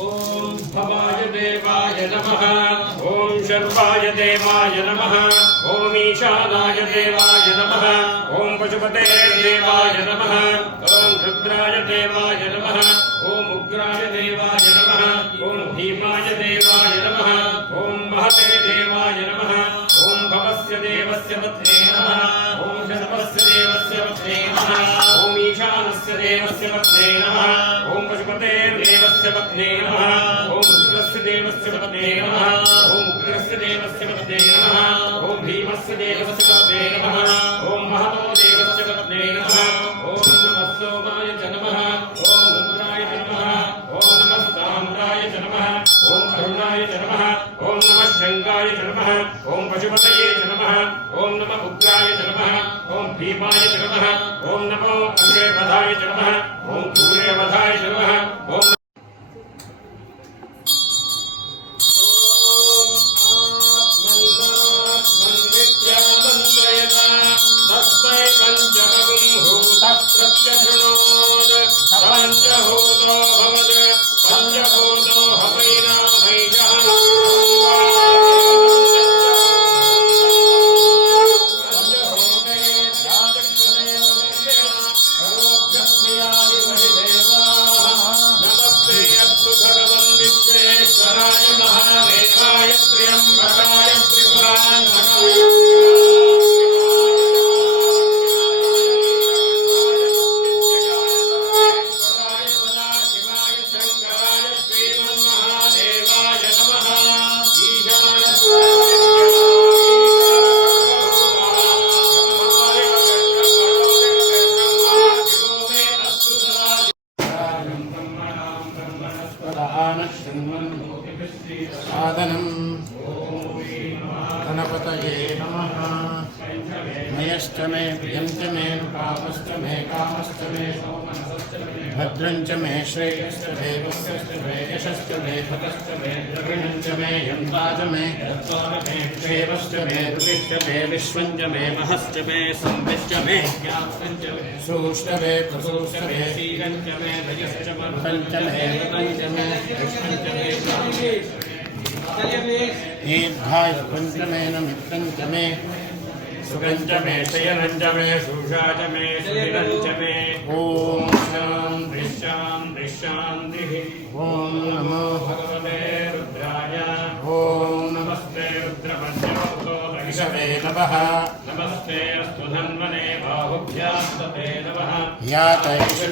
ओम भवाय देवाय नमः। ओम शर्वाय देवाय नमः। ओम ईशानाय देवाय नमः। ओम पशुपते देवाय नमः। ओम रुद्राय देवाय नमः। ओम उग्राय देवाय नमः। ओम भीमाय देवाय नमः। ओम महते देवाय नमः। ओम भवस्य देवस्य पत्ने नमः। ओम शर्वस्य देवस्य पत्ने नमः। ओम ईशानस्य देवस्य पत्ने नमः। ओम पशुपते देवस्य पत्ने नमः। ओम रुद्रस्य देवस्य पत्ने नमः। ओम उग्रस्य देवस्य पत्ने नमः। ओम भीमस्य देवस्य पत्ने नमः। ओम महतो देवस्य पत्ने नमः। ओम नमः सोमाय च नमः। ओम रुद्राय च नमः। ओम नमः ताम्राय च नमः। ओम करुणाय च नमः। ओम नमः शंगाय च नमः। ओम पशुपतये च नमः। ओम नमः उग्राय च नमः। ओम भीमाय च नमः। ओम नमो अग्रेवधाय च नमः। ओम सूर्यवधाय च नमः। ओम तस्मै पञ्चमगुं भूतः प्रत्यशृणोत् पञ्चभूतो भवत् पञ्चभूतो हवैनामैषः पञ्चभूते राजक्षमेवप्रियाय देवाः नमस्ते अस्तु भगवन् विश्वेश्वराय महादेवाय त्र्यम्बकाय त्रिपुरान्तकाय साधनं गणपतये नमः। मयश्च मे प्रियञ्च मे पापश्च मे कामश्च मे भद्रञ्च मे श्रेयश्च देवश्च मे यशश्च मे भगश्च मे द्रविणञ्च मे यन्ताज मे क्षेवश्च मे दुःखश्च मे विश्वञ्च मे महश्च मे संविश्च मे ज्ञापञ्च मे सूष्ट मे प्रसूष्ट मे शीलञ्च मे भजश्च मे पञ्च मे पञ्च मे कृष्णञ्च मे दीर्घाय पञ्चमेन मित्रञ्च मे सुखञ्च मे शयनञ्च मे शूषा च मे सुधिरञ्च मे ॐ शान्तिः शान्तिः शान्तिः। ॐ नमो भगवते रुद्राय। ॐ नमस्ते रुद्रमध्यमो ऋषवे नमः। नमस्ते अस्तु धन्वने बाहुभ्यां तते नमः। या तैषु